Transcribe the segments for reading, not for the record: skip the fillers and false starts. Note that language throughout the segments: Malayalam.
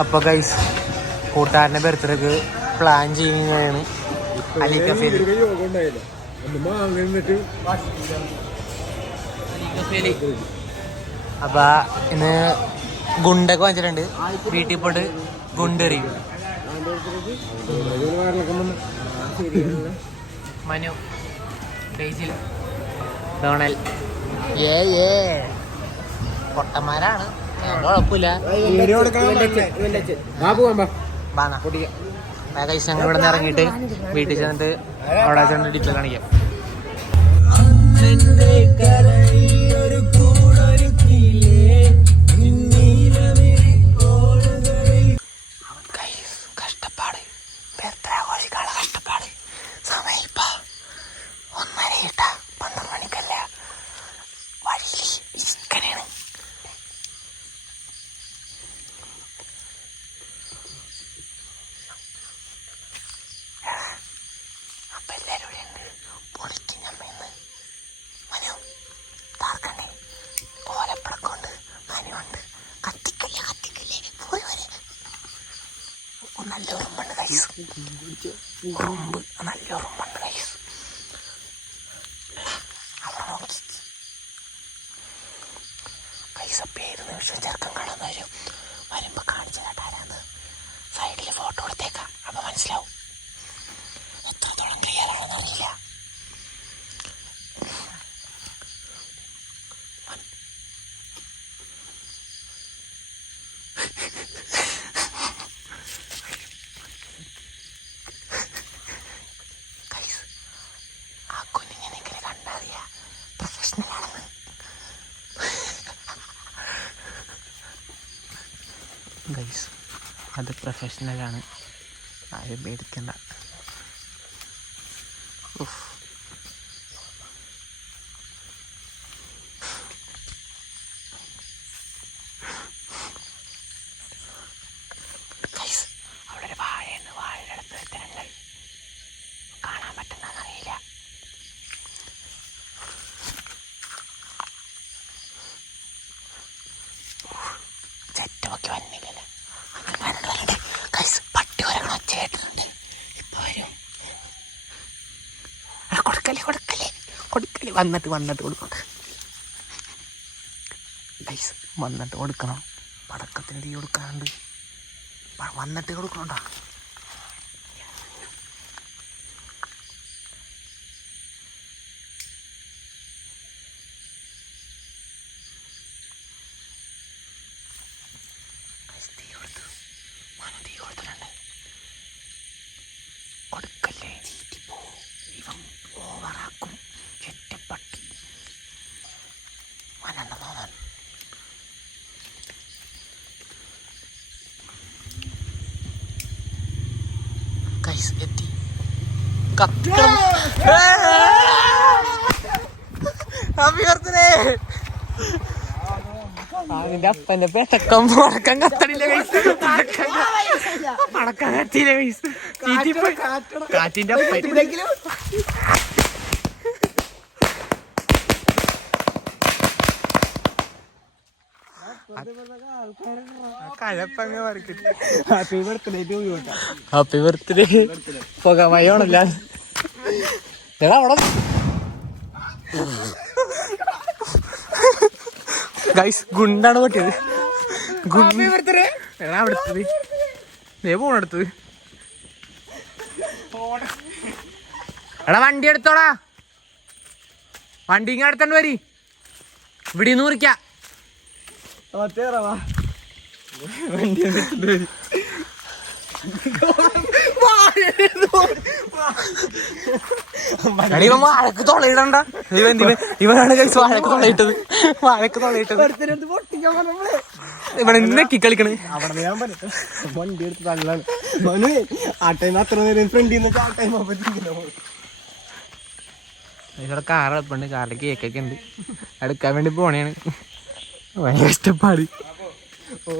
അപ്പോൾ ഗൈസ് കൂട്ടുകാരൻ്റെ ബർത്ത്ഡേക്ക് പ്ലാൻ ചെയ്യുകയാണ് അലി കഫേൽ. അപ്പൊ ഇന്ന് ഗുണ്ടൊക്കെ വാങ്ങിച്ചിട്ടുണ്ട്. വീട്ടിൽ പോയിട്ട് ഗുണ്ടെറിയും. മനു, ബേസിൽ, ഡോണൽ, പൊട്ടന്മാരാണ്, കുഴപ്പമില്ല. ഞങ്ങൾ ഇവിടെ നിന്ന് ഇറങ്ങിയിട്ട് വീട്ടിൽ ചെന്നിട്ട് അവിടെ ചെന്ന് ഡിറ്റെയിൽ കാണിക്കാം. കഷ്ടപ്പാട്, ബർത്ത്ഡേ ആഘോഷിക്കാനുള്ള കഷ്ടപ്പാട്. സമയം ഇപ്പൊ 1:30 12 മണിക്കല്ല. വഴിയിൽ ഇരിക്കനാണ്. അപ്പൊ എല്ലാരും ഇവിടെ ഉണ്ട്. പൊളിക്ക് ഞമ്മന്ന് മനു താർക്കണ്ടേ ഓലപ്പടക്കൊണ്ട് മനുണ്ട്. കത്തിക്കല്ലേ പോയി വരെ. നല്ല ഉറുമ്പുണ്ട് കൈസ്. ഉറുമ്പ് നല്ല ഉറുമ്പുണ്ട് കൈസ്. അവിടെ നോക്കി കൈസ പേര് നിമിഷം ചെറുക്കം കാണാൻ വരും. വരുമ്പോ കാണിച്ചു കേട്ടാരാന്ന് സൈഡിൽ ഫോട്ടോ എടുത്തേക്കാം. അപ്പൊ മനസ്സിലാവും എത്രത്തോളം ക്ലിയർ ആണെന്ന് അറിയില്ല. ആ കുഞ്ഞിങ്ങനെ കണ്ടറിയാ പ്രൊഫഷണൽ ആണെന്ന്. ഗൈസ് അത് പ്രൊഫഷണലാണ്, ആരും പേടിക്കണ്ട. ഗൈസ് അവിടെ ഒരു വാഴയുണ്ട്. വാഴയുടെ അടുത്ത് ജനങ്ങൾ കാണാൻ പറ്റുന്നറിയില്ല. ചെറ്റമൊക്കെ വന്നില്ലല്ലേ. അങ്ങനെ ഗൈസ് പട്ടി വരക്കണ ഒച്ചയായിട്ടുണ്ട്. ഇപ്പൊ വരും. കൊടുക്കല്ലേ വന്നിട്ട് കൊടുക്കട്ടെ ഗൈസ്. വന്നിട്ട് കൊടുക്കണം. പടക്കത്തിന് തീ കൊടുക്കാറുണ്ട്. വന്നിട്ട് കൊടുക്കണോണ്ടാ. തീ കൊടുത്തിട്ടുണ്ട്. കൊടുക്കല്ലേ, ചീറ്റിപ്പോ. ഇവൻ ഓവറാക്കും. ചെറ്റപ്പട്ടി വനണ്ട തോന്നാൻ. ഗൈസ് എത്തി. കത്തിക്കണം. Happy birthday. അതിന്റെ അപ്പന്റെ പെട്ടക്കം പടക്കം കത്തണില്ല ഗൈസ്. പടക്കം കത്തിയില്ല ഗൈസ്. കാറ്റിന്റെ അപ്പൻ കഴപ്പങ്ങ് മറിക്കും. Happy birthday. പുകമയോണല്ല അവിടെ ഗൈസ്. ഗുണ്ടാണ് പൊട്ടിയത്. എടാ അവിടുത്തത് പോണെടുത്തത്. എടാ വണ്ടി എടുത്തോടാ. വണ്ടി ഇങ്ങനെ എടുത്തോണ്ട് വരി. ഇവിടെ നിന്ന് മുറിക്കാം. ഇവൻ വാഴക്ക് തൊളയിടണ്ട. ഇവനാണ് കഴിച്ച് വാഴക്ക് തൊളയിട്ടത്. ഇവിടെ നെക്കി കളിക്കണ്. വണ്ടി എടുത്ത് തള്ളാണ്. ആ ടൈം അത്ര നേരം ഫ്രണ്ടിൽ ആ ടൈം ഇവിടെ കാർ എളുപ്പുണ്ട്. കാറിൽ കേക്കൊക്കെ ഉണ്ട്. എടുക്കാൻ വേണ്ടി പോണേണ്. ഭയങ്കര ഇഷ്ടപ്പാട്. ഓ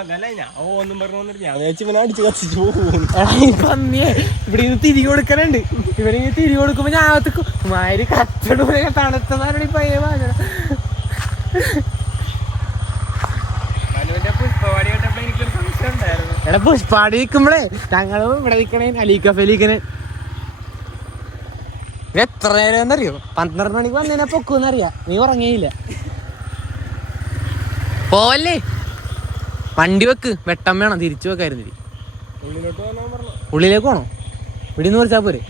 അതല്ല ഞാൻ ഒന്നും പറഞ്ഞു. ഞാൻ ഇവനെ അടിച്ച് കത്തിച്ചു പോകും. ഇവിടെ നിന്ന് തിരികെ കൊടുക്കാനുണ്ട്. ഇവരിങ്ങനെ തിരികെ കൊടുക്കുമ്പോ ഞാൻ മാതിരി കച്ചട തണുത്തതാണ്. പയ്യെ വാങ്ങണം. അല്ല പുഷ്പാടി നിൽക്കുമ്പോഴേ ഞങ്ങളും ഇവിടെ നിൽക്കണേ അലീക്കഫലിക്കണേ എത്ര നേരം എന്നറിയോ 12 മണിക്ക് വന്നതിനെ പൊക്കൂന്നറിയാ നീ ഉറങ്ങിയില്ല പോവല്ലേ വണ്ടി വെക്ക് വെട്ടം വേണം തിരിച്ചു വെക്കായിരുന്നില്ല ഉള്ളിലേക്ക് പോണോ ഇവിടെ നിന്ന് വിളിച്ചാ പോരെ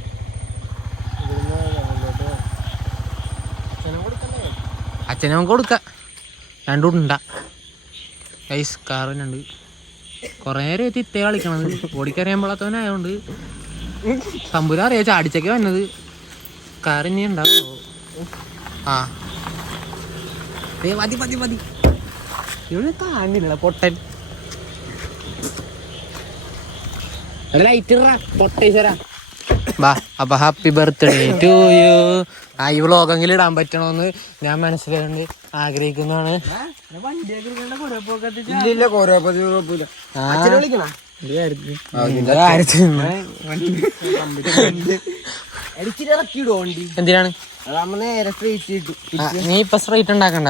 അച്ഛനെ നമുക്ക് കൊടുക്കാം രണ്ടും ഉണ്ടാ ഐസ് കാറ് രണ്ട് കൊറേ നേരം തിത്തേ കളിക്കണത് ഓടിക്കറിയാൻ പാടാത്തവനായോണ്ട് തമ്പുര അറിയാ ചാടിച്ചൊക്കെ വന്നത് കാറിനി ഉണ്ടാവോ ആ മതി മതി മതി ഇവിടെ കാണില്ല പൊട്ടൻ ലൈറ്റ് പൊട്ടേശ്വരാ ബാ അപ്പൊ ഹാപ്പി ബർത്ത്ഡേ ടു യു ആ ഈ വ്ളോഗെങ്കിലും ഇടാൻ പറ്റണോന്ന് ഞാൻ മനസ്സിലാണ്ട് ആഗ്രഹിക്കുന്നതാണ് എന്തിനാണ് നീ ഇപ്പൊ സ്ട്രൈറ്റ് ഉണ്ടാക്കണ്ട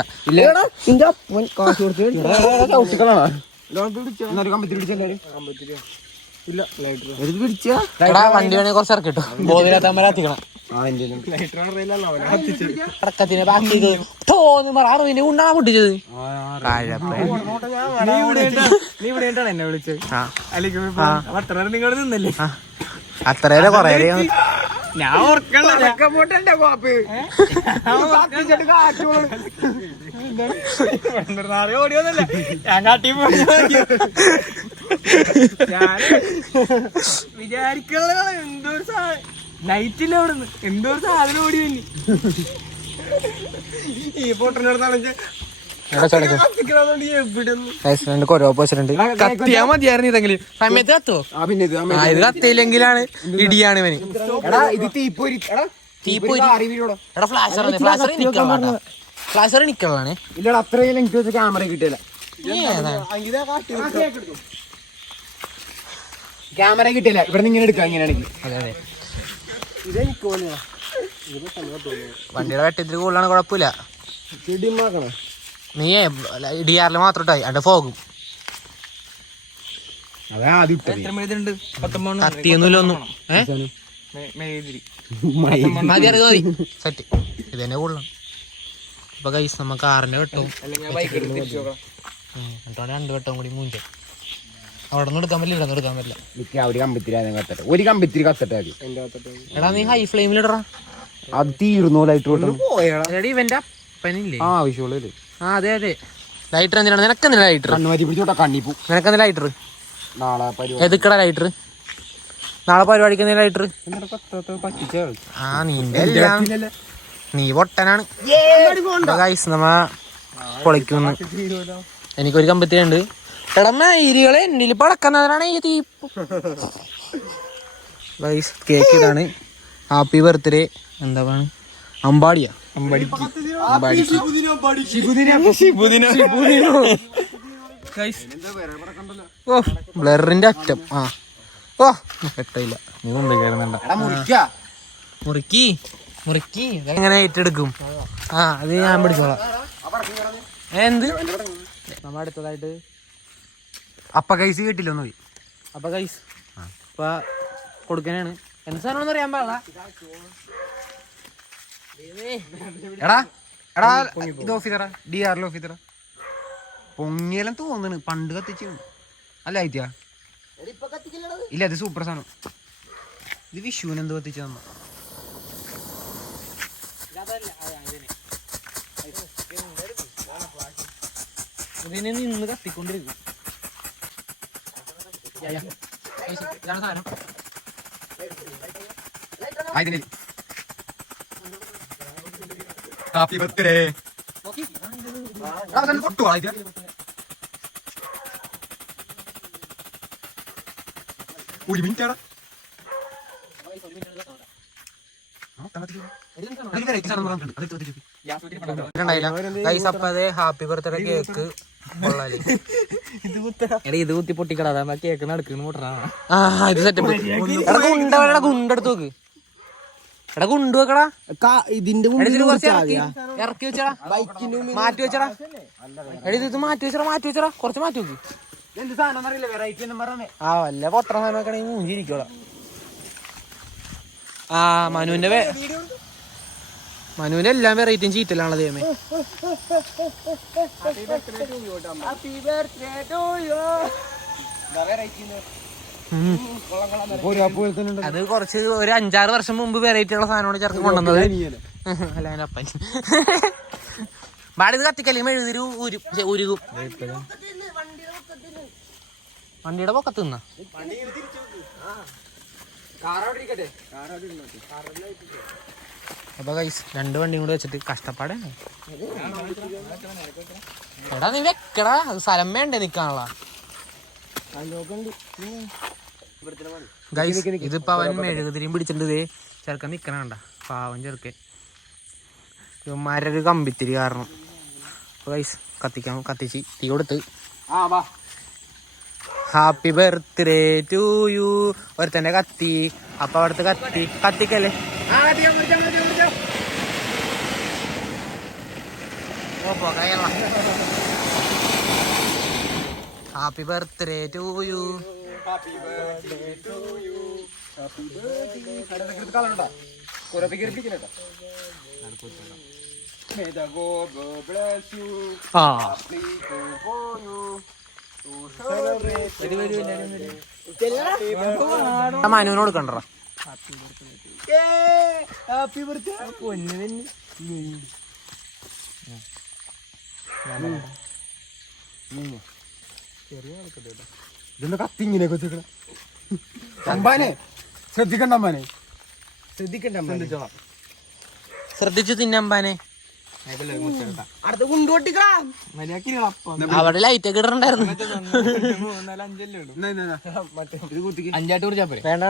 വണ്ടി വേണേ കുറച്ച് ഇറക്കിട്ടോ ബോധിരാത്തമ്മരാത്തിക്കണം ഇറക്കത്തിന് ബാക്കി അറിവിന്റെ ഉണ്ടാ പൊട്ടിച്ചത് എന്നെ വിളിച്ചത് നിങ്ങൾ നിന്നല്ലേ അത്രേരെ കൊറേ ഞാൻ ഓടിയൊന്നല്ല ഞാൻ കാട്ടി വിചാരിക്കുള്ള എന്തോ നൈറ്റില്ല അവിടുന്ന് എന്തോ ഒരു സാധനം ഓടി വന്നി ഈ പൊട്ടനടുത്താണ് കത്തിയാ മതിയായിരുന്നു ഇതെങ്കിലും സമയത്ത് കത്തോ ഇത് കത്തിയില്ലെങ്കിലാണ് ഇടിയാണ് ഇവന് ഫ്ലാഷർ നിക്കളാണ് ഇല്ലടാ അത്രയും എനിക്ക് വെച്ച ക്യാമറ കിട്ടില്ല ക്യാമറ കിട്ടില്ല ഇവിടെ ഇങ്ങനെ എടുക്കാം ഇങ്ങനെയാണെങ്കിൽ വണ്ടിയുടെ വെട്ടത്തിൽ കൂടുതലാണ് കുഴപ്പമില്ല നീ DRL മാത്രം ഇട്ടായി അവിടെ പോകും കത്തിയൊന്നുമില്ല ഒന്നും മതി സെറ്റ് ഇത് തന്നെ കൂടുതലാണ് ഇപ്പൊ കൈസ് നമ്മ കാറിന്റെ വെട്ടവും എന്നിട്ടാണ് 2 വെട്ടവും കൂടി മൂഞ്ച അവിടെ നിന്ന് എടുക്കാൻ പറ്റില്ല ഇവിടെ എടുക്കാൻ പറ്റില്ല ഒരു കമ്പിത്തിരി കത്തട്ടെ എടാ നീ ഹൈ ഫ്ലെയിമിലിടറാ അത് തീർന്നു ലൈറ്റ് ഇവന്റെ അപ്പനില്ലേ ആവശ്യമുള്ളൂ ആ അതെ അതെ ലൈറ്റർ എന്തിനാണ് നിനക്കെന്തിനാ ലൈറ്റർ നിനക്കെന്താ ലൈറ്റർ എതുക്കടാ ലൈറ്റർ നാളെ പരിപാടിക്ക് ലൈറ്റർ ആ നിന്റെ എല്ലാം നീ പൊട്ടനാണ് ഗൈസ് നമ്മ പൊളിക്കുന്നു എനിക്കൊരു കമ്പത്തി ഉണ്ട് എടമയിരികളെ എന്നിൽ പടക്കുന്നവരാണ് ഈ തീപ്പ് ഗൈസ് കേക്ക് ഇതാണ് ഹാപ്പി ബർത്ത്ഡേ എന്താണ് അമ്പാടിയാ ഓ ബ്ലറിന്റെ അറ്റം ആ ഓ പെട്ടില്ല നീ മുമ്പേ കയറുന്നുണ്ട മുറുക്കി മുറുക്കി എങ്ങനെ ഏറ്റെടുക്കും ആ അത് ഞാൻ പിടിച്ചോളാം എന്ത് നമ്മ അടുത്തതായിട്ട് അപ്പ കൈസ് കേട്ടില്ല ഒന്ന് പോയി അപ്പ കൈസ് അപ്പൊ കൊടുക്കാനാണ് എന്ത് സാധനം അറിയാൻ പാടില്ല എടാ എടാ ഇത് ഓഫീസറാ DRL ഓഫീസറാ പൊങ്ങിയെല്ലാം തോന്നുന്നു പണ്ട് കത്തിച്ചു അല്ല ആയിട്ടാ ഇല്ല അത് സൂപ്പർ സാധനം ഇത് വിഷുവിന് എന്ത് കത്തിച്ചു തന്നു ഇതിനെ നിന്ന് കത്തിക്കൊണ്ടിരിക്കും സാധനം ഹാപ്പി ബർത്ത്ഡേ ഒരു മിനിറ്റ് ഹാപ്പി ബർത്ത്ഡേ കേക്ക് ഇത് കുത്തി പൊട്ടിക്കടാ കേക്ക് നടക്കുന്നു ഇത് സെറ്റപ്പ് ഗുണ്ടെടുത്ത് നോക്ക് എടാ ഗുണ്ട് വെക്കടാ ഇതിന്റെ ഇറക്കി വെച്ചടാ മാറ്റി വെച്ചടാ എടി ഇത് മാറ്റി വെച്ചടാ കുറച്ച് മാറ്റി വെക്ക് എന്ത് സാധനം അറിയില്ല വെറൈറ്റി ഒന്നും പറഞ്ഞേ. ആ വല്ല പൊത്ര സാധനമൊക്കെ ആണെങ്കിൽ മൂഞ്ചിരിക്കോളാം. ആ മനുവിന്റെ എല്ലാം വെറൈറ്റിയും ചീറ്റലാണല്ലോ ദൈവമേ. അത് കുറച്ച് ഒരു 5-6 വർഷം മുമ്പ് വെറൈറ്റി ഉള്ള സാധനമാണ് ചെറുക്ക് കൊണ്ടുവന്നത്. അല്ല എന്റെ അപ്പൻ ബാടി ഇത് കത്തിക്കല്ലേ മെഴുതിരി ഉരുകും. വണ്ടിയുടെ പൊക്കത്ത് നിന്നാ അപ്പൊ ഗൈസ് 2 വണ്ടിയും കൂടെ വെച്ചിട്ട് കഷ്ടപ്പാടാണ്. എടാ നീ വെക്കടാ, സ്ഥലം വേണ്ടേ നിക്കാനുള്ള. ഗൈസ് ഇതിപ്പോ അവൻ മെഴുകുതിരിയും പിടിച്ചിട്ട് ചെറുക്കൻ നിക്കണ കണ്ട, പാവം ചെറുക്കൻ. ഇവന്മാരൊരു കമ്പിത്തിരി കാരണം. അപ്പൊ ഗൈസ് കത്തിച്ച് തീ കൊടുത്ത് ഹാപ്പി ബർത്ത്ഡേ ടു യു. ഒരുത്തന്റെ കത്തി. അപ്പൊ അവിടുത്തെ കത്തിക്കല്ലേ. Happy birthday to you. മനുവിന് കൊടുക്കണ്ട. ഇതൊന്ന് കത്തിങ്ങനെ അമ്പാനെ ശ്രദ്ധിക്കണ്ട. അമ്പാനെ ശ്രദ്ധിച്ചോളാം. ശ്രദ്ധിച്ചു തിന്നമ്പാനെ. അടുത്ത കുണ്ടോട്ടിക്കാം. അവിടെ ലൈറ്റ് ഒക്കെ ഇടണ്ടായിരുന്നു. 5 കുടിച്ചാ പോരെ. വേണ്ട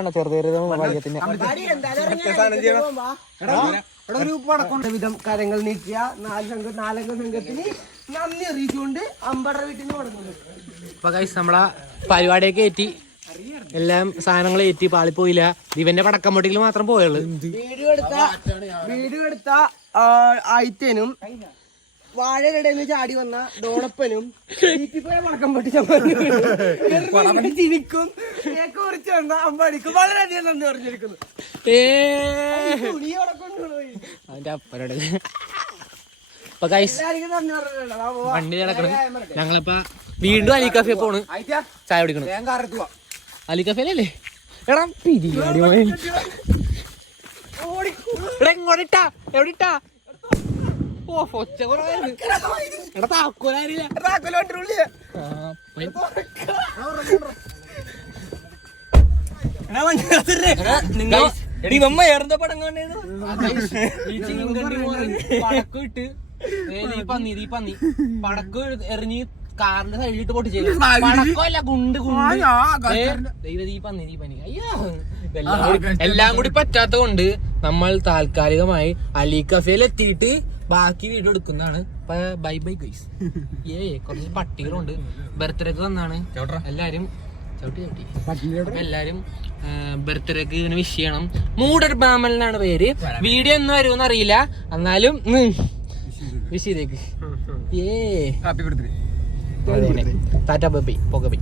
വിധം കാര്യങ്ങൾ നീക്കിയ 4 സംഘത്തിന് നന്ദി അറിയിച്ചുകൊണ്ട് അമ്പട വീട്ടിൽ നിന്ന് തുടങ്ങുന്നു. അപ്പൊ ഗൈസ് നമ്മളെ പരിപാടിയൊക്കെ ഏറ്റി, എല്ലാം സാധനങ്ങൾ ഏറ്റി. പാളിപ്പോയില്ല. ഇവന്റെ പടക്കം പൊട്ടിക്കൽ മാത്രം പോയുള്ളു. വീഡിയോ എടുത്ത ആയിത്തേനും വാഴയുടെ ചാടി വന്ന ഡോണപ്പനും പടക്കം പൊട്ടിച്ച ചിരിക്കും കേക്ക് കുറിച്ച് വന്ന അമ്പാടിക്കും വളരെയധികം നന്ദി പറഞ്ഞിരിക്കുന്നു. അതിന്റെ അപ്പനോട് ഇപ്പൊ ഗൈസ് വണ്ടി നടക്കണം. ഞങ്ങളിപ്പോ വീണ്ടും അലി കഫേ പോണ് ചായ കുടിക്കണം. അലി കഫേലല്ലേ എടാ പിരിയാടി എങ്ങോട്ടാ എവിടെട്ടാ. ഓ ഒച്ച എടാ താക്കോലില്ല. പടക്കം ഇട്ട് പന്നി പടക്കം എറിഞ്ഞ് കാറിന്റെ സൈഡിലിട്ട് പൊട്ടിച്ചേരും. പടക്കമല്ല ഗുണ്ട് പന്നി. അയ്യോ എല്ലാം കൂടി പറ്റാത്ത കൊണ്ട് നമ്മൾ താൽക്കാലികമായി അലി കഫേയിൽ എത്തിയിട്ട് ബാക്കി വീഡിയോ എടുക്കുന്നതാണ്. Bye bye guys. കുറച്ച് പട്ടികളുണ്ട്. ബർത്ത്ഡേക്ക് വന്നാണ്. എല്ലാരും എല്ലാരും ബർത്ത്ഡേക്ക് ഇങ്ങനെ വിഷ് ചെയ്യണം. മൂടർ ബാമൽ എന്നാണ് പേര്. വീഡിയോ ഒന്നും വരുമെന്ന് അറിയില്ല, എന്നാലും വിഷ് ചെയ്തേക്ക്. ടാറ്റ ബൈ പോക ബൈ.